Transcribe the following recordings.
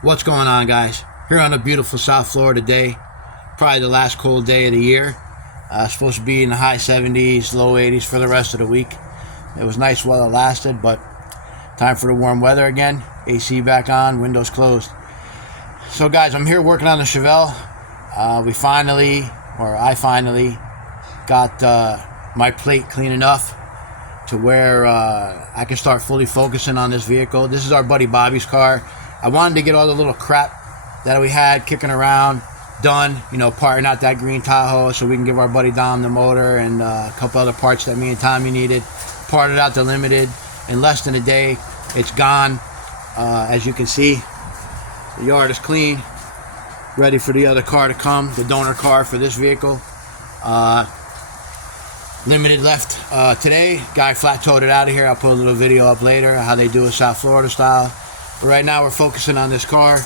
What's going on, guys? Here on a beautiful South Florida day, probably the last cold day of the year. Supposed to be in the high 70s, low 80s for the rest of the week. It was nice while it lasted, but time for the warm weather again. AC back on, windows closed. So guys, I'm here working on the chevelle. I finally got my plate clean enough to where I can start fully focusing on this vehicle. This is our buddy Bobby's car. I wanted to get all the little crap that we had kicking around done, parting out that green Tahoe so we can give our buddy Dom the motor and a couple other parts that me and Tommy needed. Parted out the Limited in less than a day. It's gone. As you can see, the yard is clean, ready for the other car to come, the donor car for this vehicle. Limited left today. Guy flat towed it out of here. I'll put a little video up later how they do it South Florida style. But right now we're focusing on this car.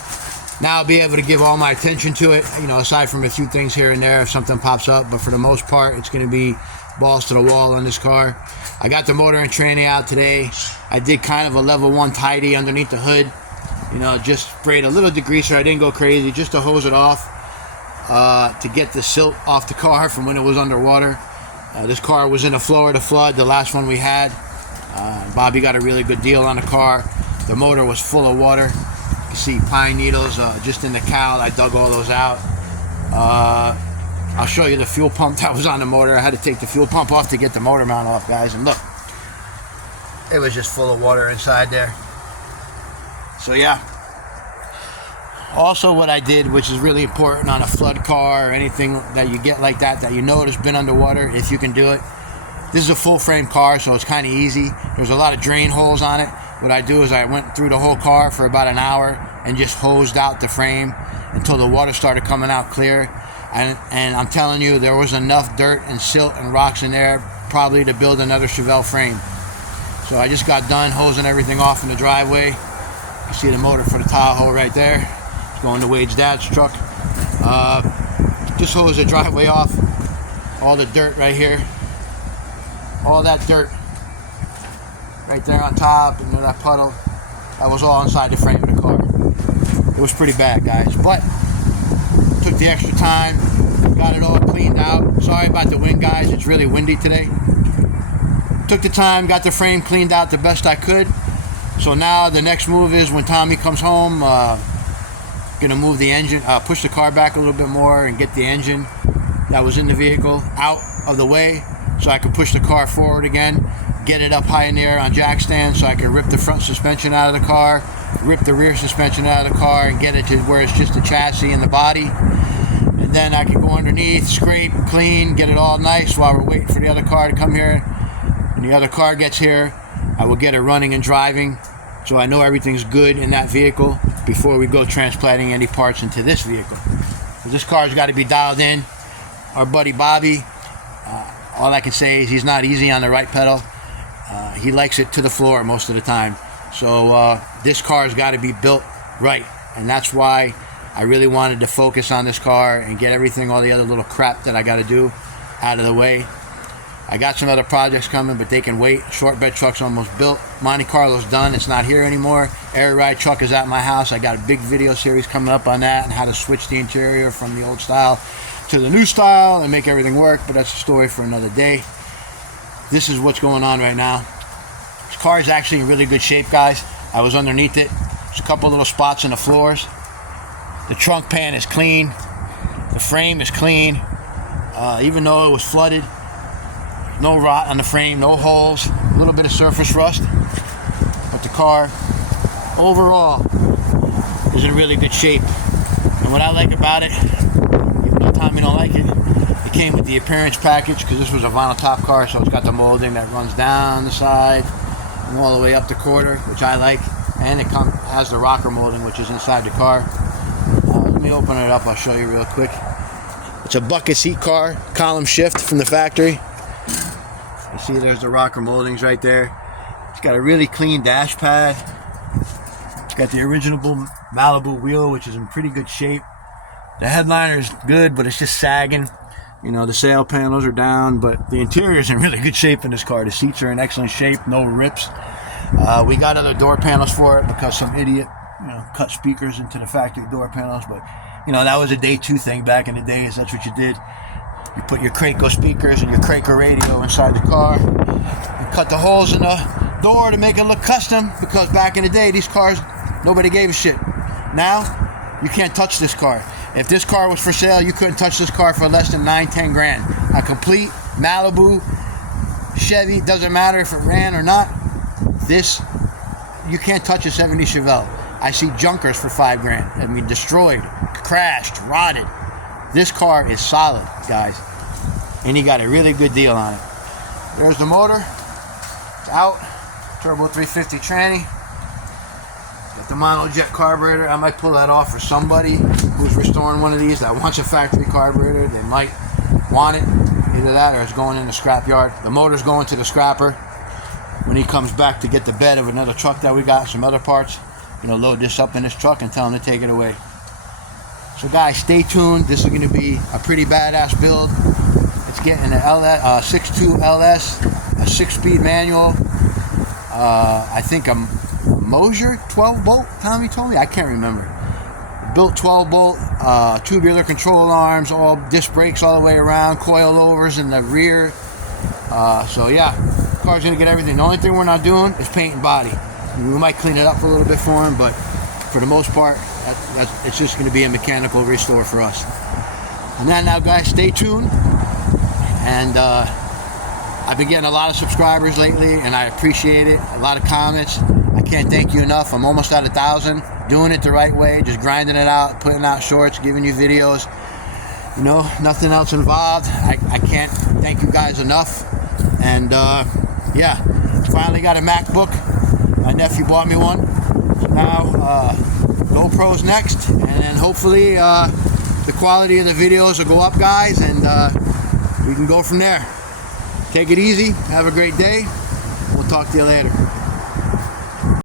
Now I'll be able to give all my attention to it, aside from a few things here and there if something pops up. But for the most part, it's going to be balls to the wall on this car. I got the motor and tranny out today. I did kind of a level 1 tidy underneath the hood. Just sprayed a little degreaser. I didn't go crazy, just to hose it off, to get the silt off the car from when it was underwater. This car was in a Florida flood, the last one we had. Bobby got a really good deal on the car. The motor was full of water. You can see pine needles just in the cowl. I dug all those out. I'll show you the fuel pump that was on the motor. I had to take the fuel pump off to get the motor mount off, guys. And look, it was just full of water inside there. So yeah. Also what I did, which is really important on a flood car or anything that you get like that has been underwater, if you can do it. This is a full frame car, so it's kind of easy. There's a lot of drain holes on it. What I do is I went through the whole car for about an hour and just hosed out the frame until the water started coming out clear. And I'm telling you, there was enough dirt and silt and rocks in there probably to build another Chevelle frame. So I just got done hosing everything off in the driveway. You see the motor for the Tahoe right there. It's going to Wade's dad's truck. Just hose the driveway off. All the dirt right here. All that dirt right there on top and that puddle, that was all inside the frame of the car. It was pretty bad, guys, but took the extra time, got it all cleaned out. Sorry about the wind, guys, it's really windy today. Took the time, got the frame cleaned out the best I could. So now the next move is when Tommy comes home, gonna move the engine, push the car back a little bit more and get the engine that was in the vehicle out of the way so I can push the car forward again, get it up high in the air on jack stands so I can rip the front suspension out of the car, rip the rear suspension out of the car and get it to where it's just the chassis and the body. And then I can go underneath, scrape, clean, get it all nice while we're waiting for the other car to come here. When the other car gets here, I will get it running and driving so I know everything's good in that vehicle before we go transplanting any parts into this vehicle. So this car's got to be dialed in. Our buddy Bobby, all I can say is he's not easy on the right pedal. He likes it to the floor most of the time. So this car's got to be built right. And that's why I really wanted to focus on this car and get everything, all the other little crap that I got to do out of the way. I got some other projects coming, but they can wait. Short bed truck's almost built. Monte Carlo's done. It's not here anymore. Air ride truck is at my house. I got a big video series coming up on that and how to switch the interior from the old style to the new style and make everything work, but that's a story for another day. This is what's going on right now. This car is actually in really good shape, guys. I was underneath it. There's a couple little spots in the floors. The trunk pan is clean. The frame is clean. Even though it was flooded, no rot on the frame, no holes, a little bit of surface rust. But the car, overall, is in really good shape. And what I like about it, even though Tommy don't like it, it came with the appearance package because this was a vinyl top car, so it's got the molding that runs down the side and all the way up the quarter, which I like. And it has the rocker molding, which is inside the car. Let me open it up, I'll show you real quick. It's a bucket seat car, column shift from the factory. You see there's the rocker moldings right there. It's got a really clean dash pad. It's got the original Malibu wheel, which is in pretty good shape. The headliner is good, but it's just sagging. The sail panels are down, but the interior is in really good shape in this car. The seats are in excellent shape, no rips. We got other door panels for it because some idiot you know, cut speakers into the factory door panels. But you know, that was a day 2 thing back in the days. That's what you did. You put your Kraco speakers and your Kraco radio inside the car and cut the holes in the door to make it look custom, because back in the day, these cars, nobody gave a shit. Now, you can't touch this car. If this car was for sale, you couldn't touch this car for less than 9-10 grand. A complete Malibu, Chevy, doesn't matter if it ran or not. This, you can't touch a 70 Chevelle. I see junkers for 5 grand. I mean, destroyed, crashed, rotted. This car is solid, guys, and he got a really good deal on it. There's the motor. It's out. Turbo 350 tranny. Got the monojet carburetor. I might pull that off for somebody who's restoring one of these that wants a factory carburetor. They might want it. Either that or it's going in the scrap yard. The motor's going to the scrapper. When he comes back to get the bed of another truck that we got, some other parts, you know, load this up in this truck and tell him to take it away. So guys, stay tuned. This is going to be a pretty badass build. It's getting an 6.2 LS, a 6-speed manual. I think a Mosier 12-bolt, Tommy told me. I can't remember. Built 12-bolt, tubular control arms, all disc brakes all the way around, coilovers in the rear. So yeah, the car's going to get everything. The only thing we're not doing is paint and body. We might clean it up a little bit for him, but for the most part, it's just going to be a mechanical restore for us. And then now, guys, stay tuned. And I've been getting a lot of subscribers lately, and I appreciate it. A lot of comments. I can't thank you enough. I'm almost at 1,000. Doing it the right way, just grinding it out, putting out shorts, giving you videos. You know, nothing else involved. I can't thank you guys enough. And yeah, finally got a MacBook. My nephew bought me one. Now, GoPro's next, and then hopefully the quality of the videos will go up, guys, and we can go from there. Take it easy. Have a great day. We'll talk to you later.